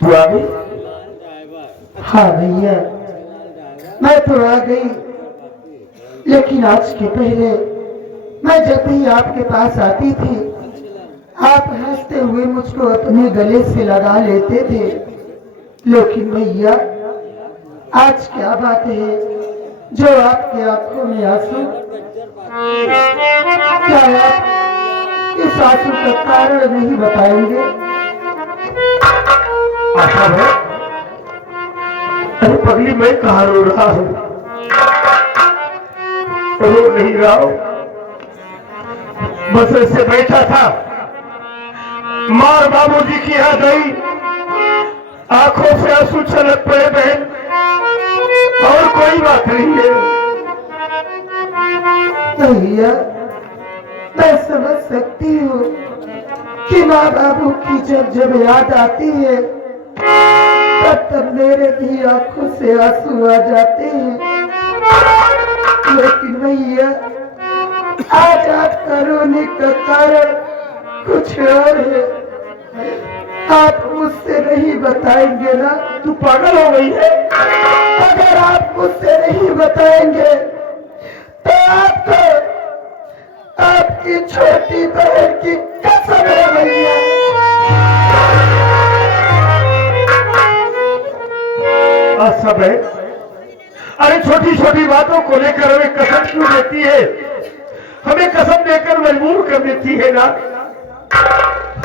तू आ गई? हाँ भैया, मैं तो आ गई, लेकिन आज के पहले मैं जब भी आपके पास आती थी, आप हंसते हुए मुझको अपने गले से लगा लेते थे। लेकिन भैया, आज क्या बात है जो आपकी आंखों में आंसू? क्या आप इस आंसू का कारण नहीं बताएंगे? आशा है? अरे पगली, मैं कहाँ रो रहा हूँ? रो नहीं रहा हूँ, बस ऐसे बैठा था, माँ और बाबूजी की याद आई, आंखों से आंसू छलक पड़े बहन, और कोई बात नहीं है। भैया, मैं समझ सकती हूँ कि माँ बाबू की जब जब याद आती है तब तब मेरे भी आंखों से आंसू आ जाते हैं। लेकिन भैया, आज आपका रोने का कारण कुछ और है। आप मुझसे नहीं बताएंगे ना? तू पागल हो गई है? अगर आप मुझसे नहीं बताएंगे तो आपको आपकी छोटी बहन की कसम है भैया। सब है। अरे छोटी छोटी बातों को लेकर हमें कसम क्यों देती है? हमें कसम देकर मजबूर कर देती है ना?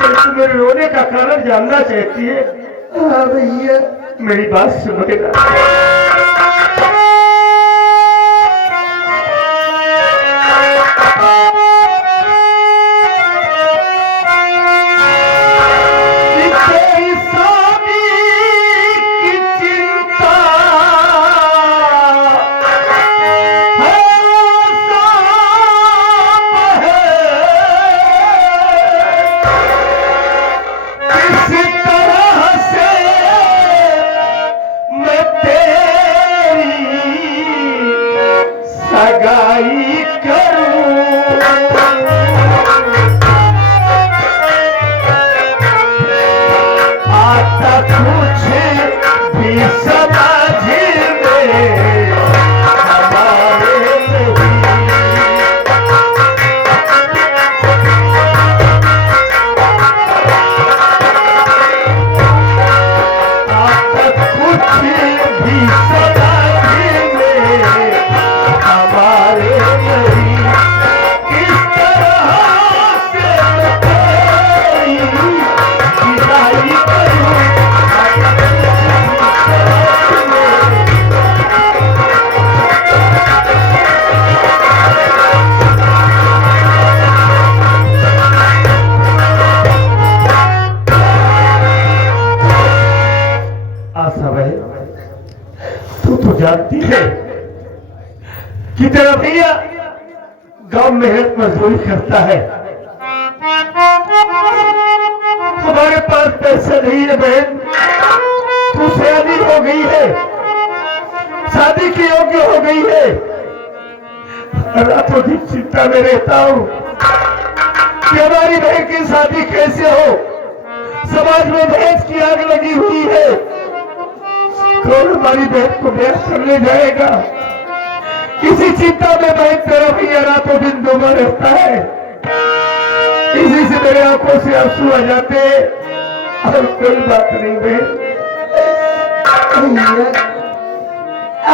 तू मेरे रोने का कारण जानना चाहती है? हाँ भैया, मेरी बात सुनो ना। जानती है कि तेरा भैया गांव मेहनत मजदूरी करता है, हमारे पास पैसे नहीं है बहन। तू शादी हो गई है, शादी के योग्य हो गई है, रातों दिन चिंता में रहता हूं कि हमारी बहन की शादी कैसे हो। समाज में दहेज की आग लगी हुई है, कौन हमारी बहन को ब्याह करने जाएगा? इसी चिंता में बहन तेरा भैया रातों दिन डूबा रहता है। इसी से मेरे आंखों से आंसू आ जाते हैं, और कोई बात नहीं बहन। भैया,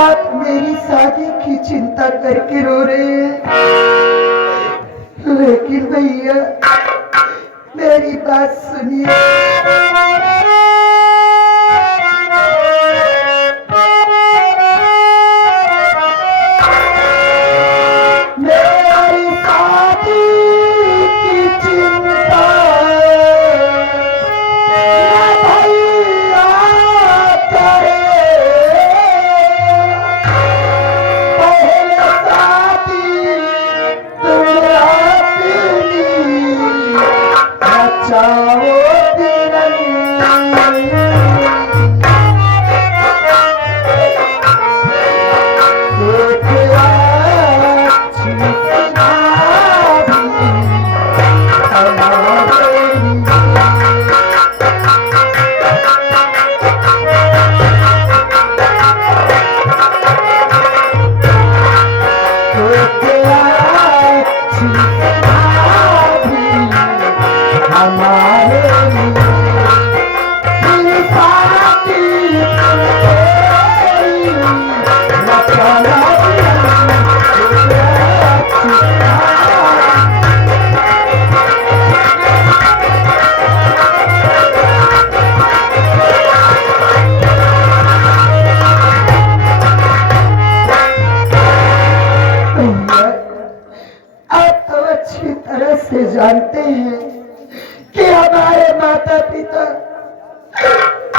आप मेरी शादी की चिंता करके रो रहे हैं, लेकिन भैया मेरी बात सुनिए।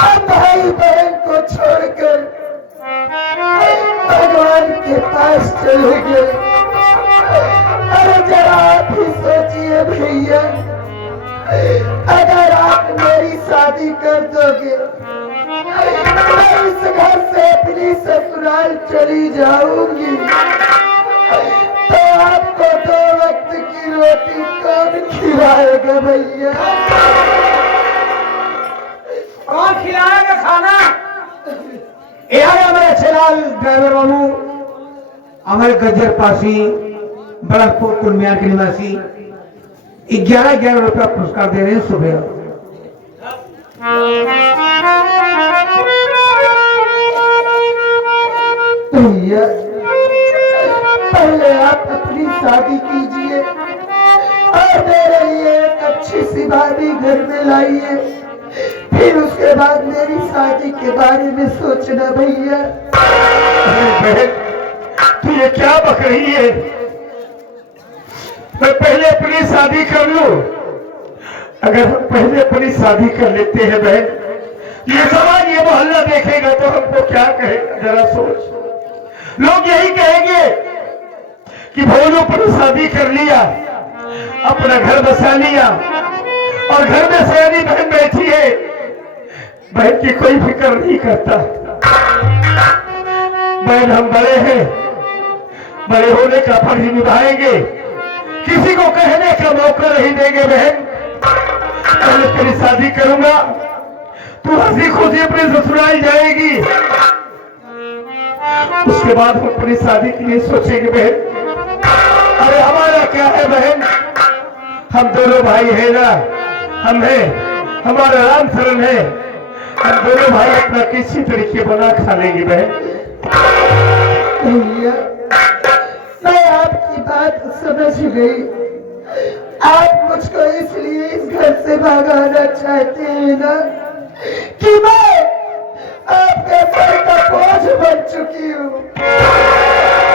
आप भाई बहन को छोड़कर भगवान के पास चले गए। अरे जरा आप ही सोचिए भैया, अगर आप मेरी शादी कर दोगे, मैं इस घर से अपनी ससुराल चली जाऊंगी, तो आपको 2 वक्त की रोटी कौन खिलाएगा भैया? कौन खिलाएगा खाना? हमारे छेलाल ड्राइवर बाबू, हमारे गज्जर पासी, बड़कपुर कुलमिया के निवासी 11 रुपया पुरस्कार दे रहे हैं सुबह। भैया पहले आप अपनी शादी कीजिए और मेरे लिए एक अच्छी सी भाभी घर में लाइए, फिर उसके बाद मेरी शादी के बारे में सोचना भैया। अरे बहन, तू ये क्या बक रही है? मैं पहले अपनी शादी कर लूं। अगर हम पहले अपनी शादी कर लेते हैं बहन, ये समाज ये मोहल्ला देखेगा तो हमको क्या कहेगा? जरा सोच। लोग यही कहेंगे कि भोलू पर शादी कर लिया, अपना घर बसा लिया और घर में सयानी बहन बैठी है, बहन की कोई फिक्र नहीं करता। बहन हम बड़े हैं, बड़े होने का फर्ज निभाएंगे, किसी को कहने का मौका नहीं देंगे। बहन पहले तेरी शादी करूंगा, तू हंसी खुशी अपने ससुराल जाएगी, उसके बाद हम अपनी शादी के लिए सोचेंगे। बहन अरे हमारा क्या है बहन, हम दोनों भाई है ना, हम है, हमारा राम शरण है, हम दोनों भाई अपना किसी तरीके बना खा लेंगे। बहन भैया मैं आपकी बात समझ गई, आप मुझको इसलिए इस घर से भगाना चाहते हैं ना कि मैं आपके सर का बोझ बन चुकी हूँ,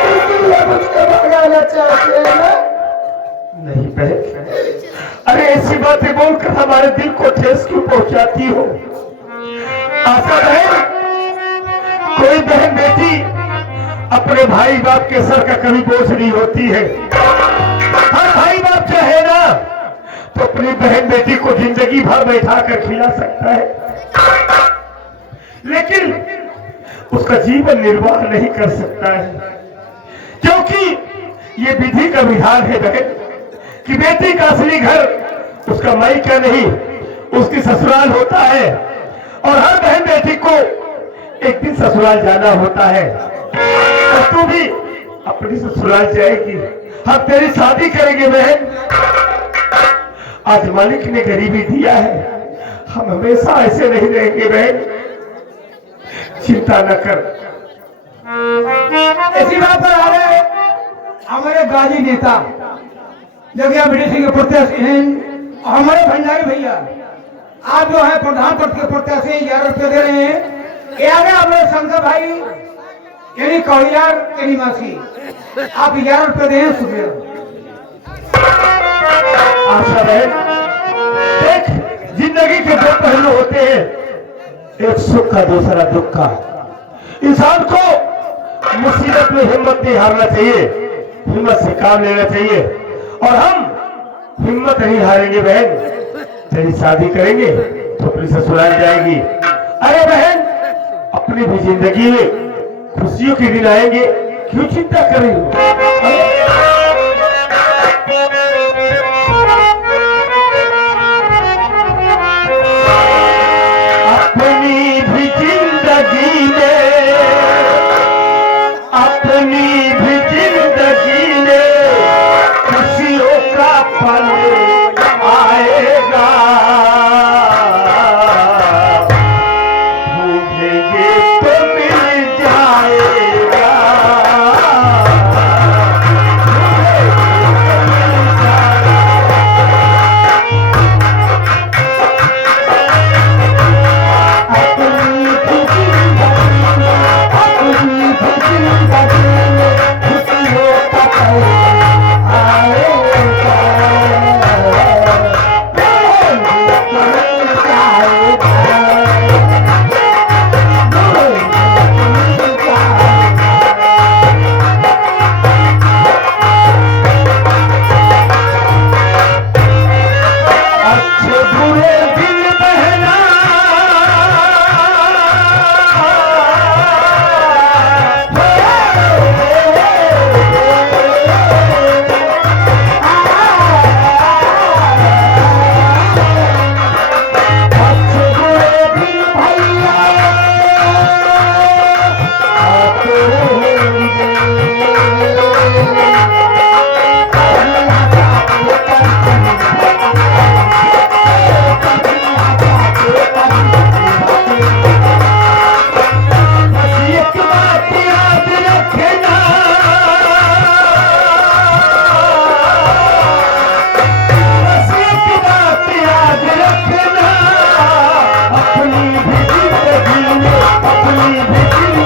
इसलिए मुझको भगाना चाहते हैं ना? नहीं बहन, अरे ऐसी बातें बोलकर हमारे दिल को ठेस क्यों पहुंचाती हो? आशा बहन, कोई बहन बेटी अपने भाई बाप के सर का कभी बोझ नहीं होती है। हर भाई बाप चाहे ना तो अपनी बहन बेटी को जिंदगी भर बैठा कर खिला सकता है, लेकिन उसका जीवन निर्वाह नहीं कर सकता है, क्योंकि ये विधि का विधान है बहन कि बेटी का असली घर उसका मायका नहीं, उसकी ससुराल होता है, और हर बहन बेटी को एक दिन ससुराल जाना होता है। और तू भी अपनी ससुराल जाएगी, हम तेरी शादी करेंगे बहन। आज मालिक ने गरीबी दिया है, हम हमेशा ऐसे नहीं रहेंगे बहन, चिंता न कर। ऐसी बात पर आ रहे हमारे गाजी नेता जगह ब्रिटिश के प्रत्याशी हैं, हमारे भंडारी भैया आप जो है प्रधान पद के प्रत्याशी 11 रुपये दे रहे हैं। ये आगे हमारे शंकर भाई यानी कौड़ियार के निवासी आप 11 रुपये दें सुबह। आशा बहन देख, जिंदगी के 2 पहलू होते हैं, एक सुख का दूसरा दुख का। इंसान को मुसीबत में हिम्मत नहीं हारना चाहिए, हिम्मत से काम लेना चाहिए, और हम हिम्मत नहीं हारेंगे बहन। तेरी शादी करेंगे तो अपनी ससुराल जाएगी। अरे बहन अपनी भी जिंदगी में खुशियों के दिन आएंगे, क्यों चिंता करेंगे? अपनी भी जिंदगी में, अपनी भी जिंदगी में खुशियों का पल आएगा, ढूंढेंगे तो मिल जाएगा, ढूंढेंगे हमारी बेटी